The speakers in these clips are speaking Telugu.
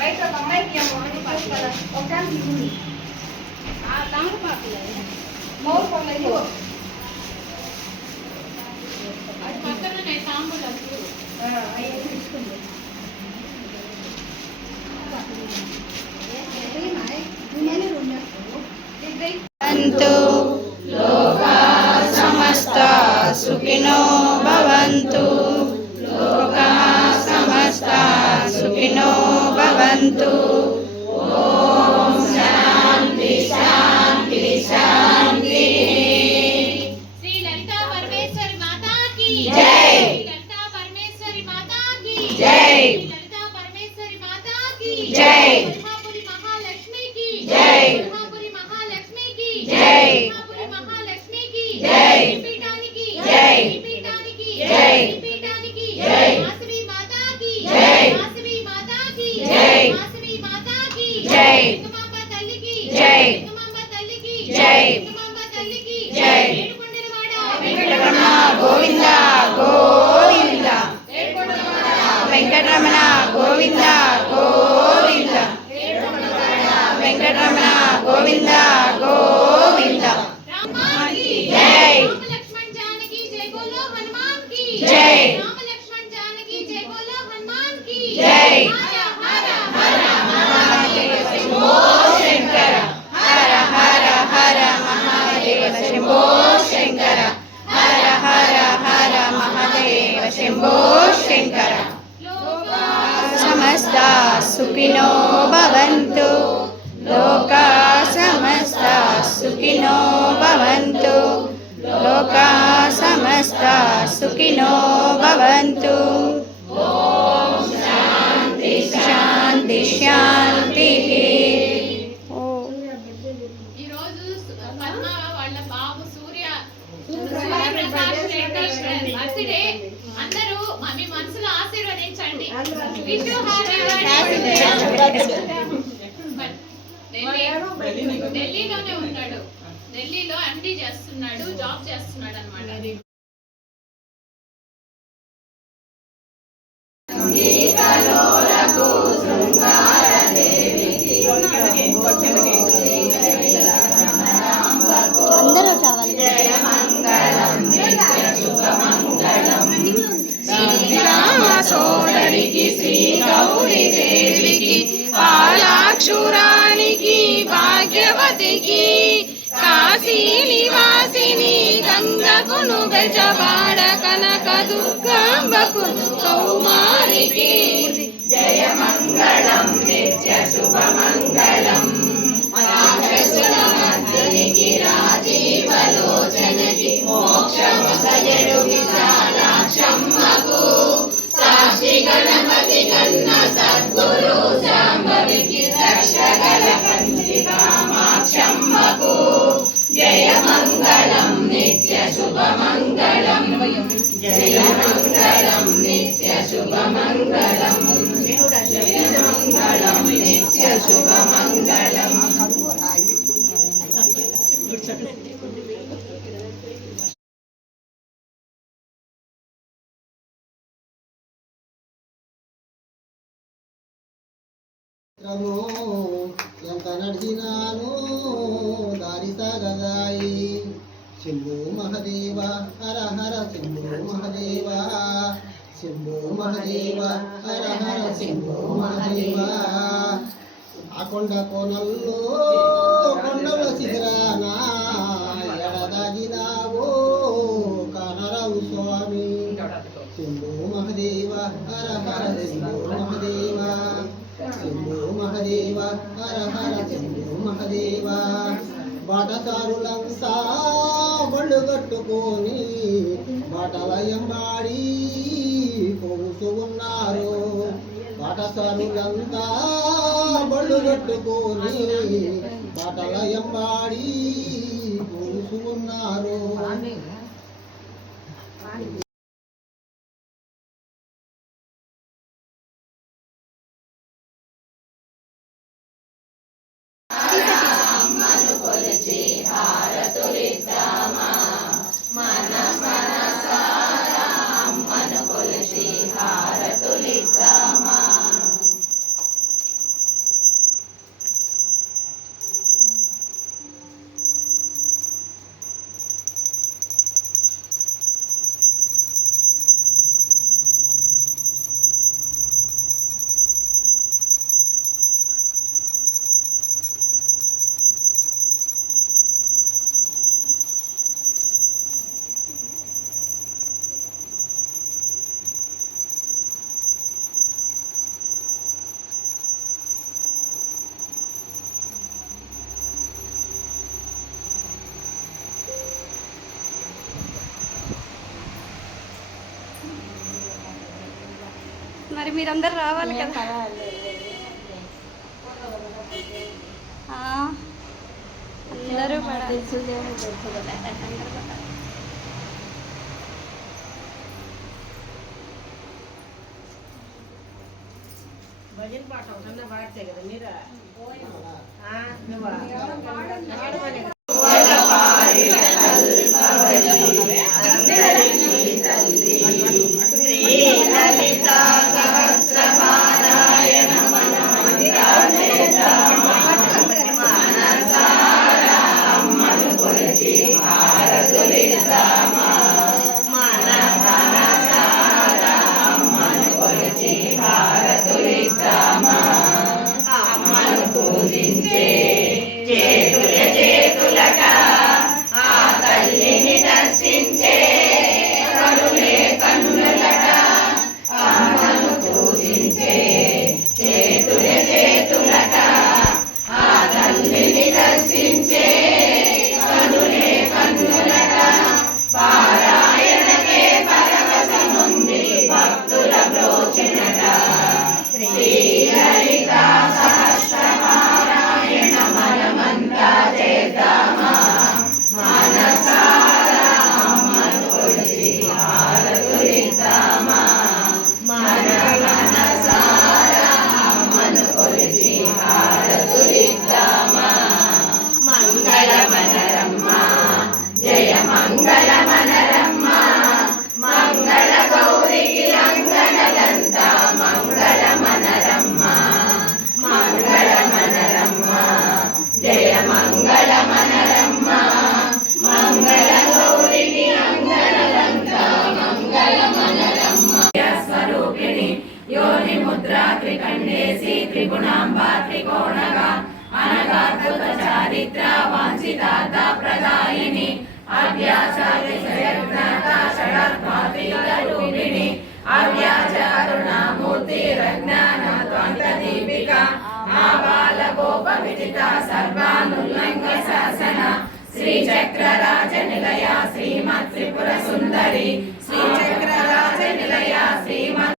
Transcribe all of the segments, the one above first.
బయట ఒక అమ్మాయికి ఒక తమలపాకు మౌరు పొంగలి అది పక్కన తాంబూలకు అవి తీసుకుంది భవంతు లోకా సమస్తా సుఖినో భవంతు లోకా సమస్తా సుఖినో భవంతు ఓం శాంతి శాంతి శాంతి శ్రీ లలితా పరమేశ్వరి మాతా की జై లలితా పరమేశ్వరి మాతా की జై లలితా పరమేశ్వరి మాతా की జై కొల్హాపురి మహాలక్ష్మి की జై కొల్హాపురి మహాలక్ష్మి की జై కొల్హాపురి మహాలక్ష్మి की జై పీఠానికి జై పీఠానికి జై పీఠానికి జై వాసవి మాతా की జై వాసవి మాతా की జై వాసవి మాతా की జై తుమాంబ తల్లికి జై తుమాంబ తల్లికి జై తుమాంబ తల్లికి జై ఏడుకొండలవాడ వెంకటరమణ గోవింద గోవింద వెంకటరమణ గోవింద గోవింద వెంకటరమణ గోవింద గోవింద राम की जय राम लक्ष्मण जानकी जय बोलो हनुमान की जय राम लक्ष्मण जानकी जय बोलो हनुमान की जय हर हर हर महादेव शंभो शंकर हर हर हर महादेव शंभो शंकर हर हर हर महादेव शंभो शंकर लोका समस्ता सुखिनो भवन्तु लोका समस्ता सुखिनो भवन्तु लोका समस्ता सुखिनो भवन्तु ओम शांति शांति शांति ఈ రోజు పద్మ వాళ్ళ బాబు సూర్యప్రకాష్ రెడ్డి బర్త్డే అందరూ మీ మనసులో ఆశీర్వదించండి విష్ యు హ్యాపీ ఢిల్లీలోనే ఉంటాడు ఢిల్లీలో ఎండి చేస్తున్నాడు జాబ్ చేస్తున్నాడు అన్నమాట అందరూ కావాలి జయ మంగళం నిత్య శుభ మంగళం శ్రీరామ సోదరికి శ్రీ గౌరీ దేవికి పాలాక్షురానికి భాగ్యవతికి కాశీ నివాసిని గంగకును బెజవాడ కనక దుర్గాంబకును కౌమారికి జయ మంగళం నిత్య శుభ మంగళం రాక్షసులమర్దినికి రాజీవలోచనకి మోక్షము సజడు విశాలాక్షమ్మకు సాక్షి గణపతి కన్న సద్గురు శాంభవికి రక్షగల కంచి కామాక్షమ్మకు జయ మంగళం నిత్య శుభ మంగళం జయ మంగళం నిత్య శుభ మంగళం జయ మంగళం నిత్య శుభ మంగళం ఎంత నడిచినాను దారి సాగదాయి శంభో మహదేవ హర హర శంభో మహదేవ శంభో మహదేవ హర హర శంభో మహదేవ ఆ కొండ కోనల్లో కొండల శిఖరాన ఎడదాగినావో కనరావు స్వామి శంభో మహదేవ హర హర శంభో మహదేవ శంభో మహదేవ హర హర శంభో మహదేవ బాటసారులంతా బళ్ళు కట్టుకొని బాటలయంబాడి పోతూ ఉన్నారు బాటసారులంతా బళ్ళు కట్టుకొని బాటలయంబాడి పోతూ ఉన్నారు మన మనసారా అమ్మను మరి మీరందరూ రావాలి కదా. అందరూ పడాలి. భజన పాట ఒకటన్నా పాడితే కదా మీరు అమ్మను పూజించే చేతుల చేతులట ఆ తల్లిని దర్శించే కనులే కనులట. అమ్మను పూజించే చేతుల చేతులట ఆ తల్లిని దర్శించే కనులే కనులట. పారాయణకే పరవశముంది భక్తుల బ్రోచినట. శ్రీలలిత సహస్రపారాయణ మనమంతా చేద్దామా మనసారా అమ్మను కొలిచి హారతులిద్దామా. మన మనసారా అమ్మను కొలిచి హారతులిద్దామా. మంగళ మనరమ్మ జయ మంగళ మనరమ్మ మంగళ గౌరికి అంగనలంతా మంగళ మనరమ్మ మంగళ మనరమ్మ జయ మంగళ మనరమ్మ మంగళ గౌరికి అంగనలంతా మంగళ మనరమ్మ. స్వరూపిణి యోని ముద్రా త్రికండేసి త్రిగుణాంబ త్రికోణగా అనగాద్భుత చారిత్ర వాంఛితార్థ ప్రదాయిని అవ్యాసాదిశయజ్ఞాత షడాత్మాత్రికరూపిణి అవ్యాజ కరుణామూర్తి రజ్ఞాన త్వంత దీపిక ఆబాల గోప విదిత సర్వానుల్లంఘ శాసన శ్రీచక్రరాజ నిలయ శ్రీమత్ త్రిపుర సుందరి శ్రీచక్రరాజ నిలయ శ్రీమత్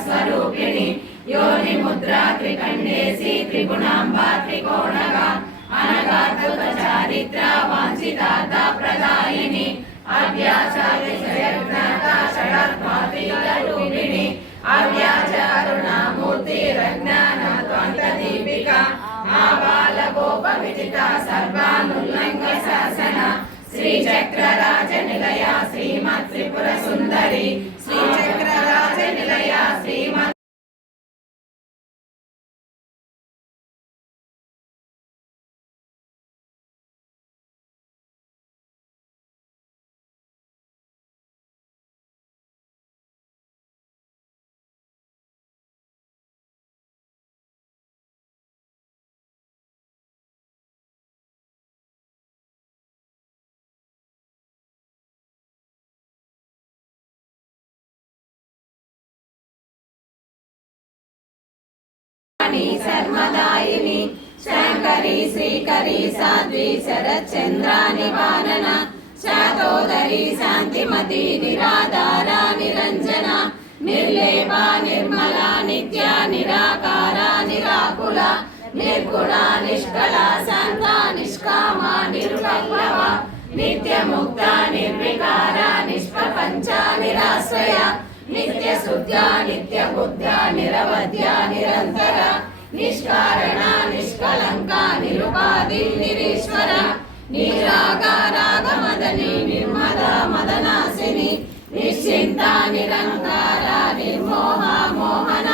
స్వరూపిణి యోని ముద్రా త్రికండేసి త్రిగుణాంబ త్రికోణగా అనగాద్భుత చారిత్ర వాంఛితార్థ ప్రదాయిని అవ్యాసాదిశయజ్ఞాత షడాత్మాత్రికరూపిణి అవ్యాజ కరుణామూర్తి రజ్ఞాన త్వంత దీపిక ఆబాల గోప విదిత సర్వానుల్లంఘ శాసన శ్రీచక్రరాజ నిలయ శ్రీమత్ త్రిపుర సుందరి శ్రీచక్రరాజ నిలయ శ్రీమత్ శర్మదాయిని శంకరి శ్రీకరి సాధ్వి శరచంద్ర నివారణ శాతోదరి శాంతిమతి నిరాధార నిరంజన నిర్లేప నిర్మల నిత్య నిరాకార నిరాకుల నిర్గుణ నిష్కళ శాంత నిష్కామ నిర్విప్లవ నిత్యముక్త నిర్వికార నిష్ప్రపంచ నిరాశ్రయ నిత్య శుద్ధ నిత్య బుద్ధ నిరవధ్య నిరంతర నిష్కారణ నిష్కలంక నిరుపాధి నిరీశ్వర నిరాగారాగ మదని నిర్మద మదనాశిని నిశ్చింత నిరంకార నిర్మోహ మోహన